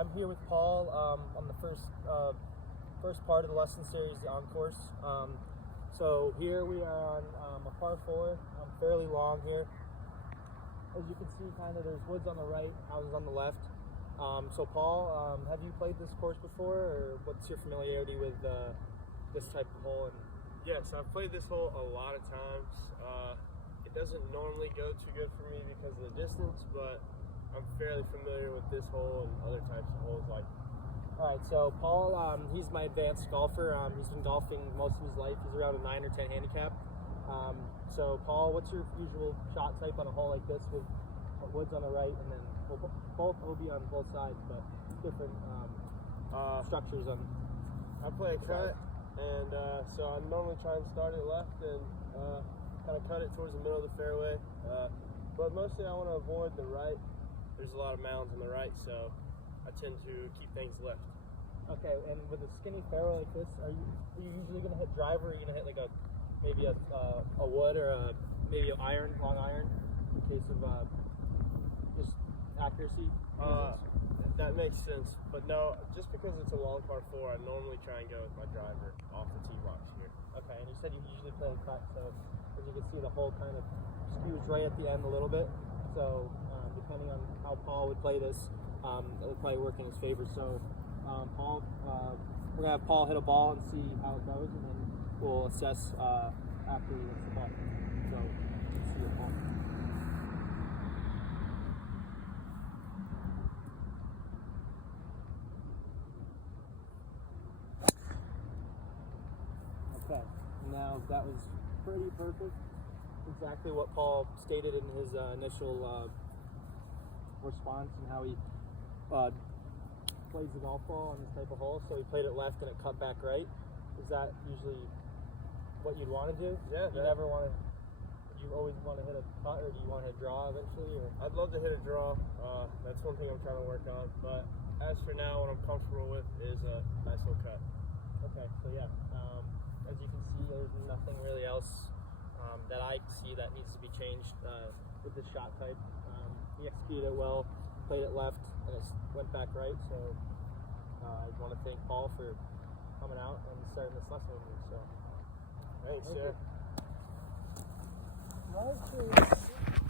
I'm here with Paul on the first part of the lesson series, the on-course. So here we are on a par 4, fairly long here. As you can see, kind of there's woods on the right, houses on the left. So Paul, have you played this course before, or what's your familiarity with this type of hole? And yes, I've played this hole a lot of times. It doesn't normally go too good for me because of the distance, but I'm fairly familiar with this hole and other types of holes like. All right, so Paul, he's my advanced golfer. He's been golfing most of his life. He's around a 9 or 10 handicap. So Paul, what's your usual shot type on a hole like this with woods on the right, and then both will be on both sides, but different structures on. I play a cut, and so I normally try and start it left and kind of cut it towards the middle of the fairway. But mostly I want to avoid the right. There's a lot of mounds on the right, so I tend to keep things left. Okay, and with a skinny fairway like this, are you usually going to hit driver, or are you going to hit like maybe a wood or maybe an iron, long iron, in case of just accuracy? That makes sense, but no, just because it's a long par 4, I normally try and go with my driver off the tee box here. Okay, and you said you usually play the cut, so as you can see, the hole kind of skews right at the end a little bit. So depending on how Paul would play this, it would probably work in his favor. So Paul, we're gonna have Paul hit a ball and see how it goes, and then we'll assess after he hits the ball. So let's see it, Paul. Okay, now that was pretty perfect. Exactly what Paul stated in his initial response and how he plays the golf ball on this type of hole. So he played it left and it cut back right. Is that usually what you'd want to do? Yeah. You never want to. You always want to hit a cut, or do you want to hit a draw eventually? Or I'd love to hit a draw. That's one thing I'm trying to work on. But as for now, what I'm comfortable with is a nice little cut. Okay, so yeah, as you can see, there's nothing really else that I see that needs to be changed with this shot type. He executed it well, played it left, and it went back right. So I want to thank Paul for coming out and starting this lesson with me. So thanks, thank sir. you. Nice.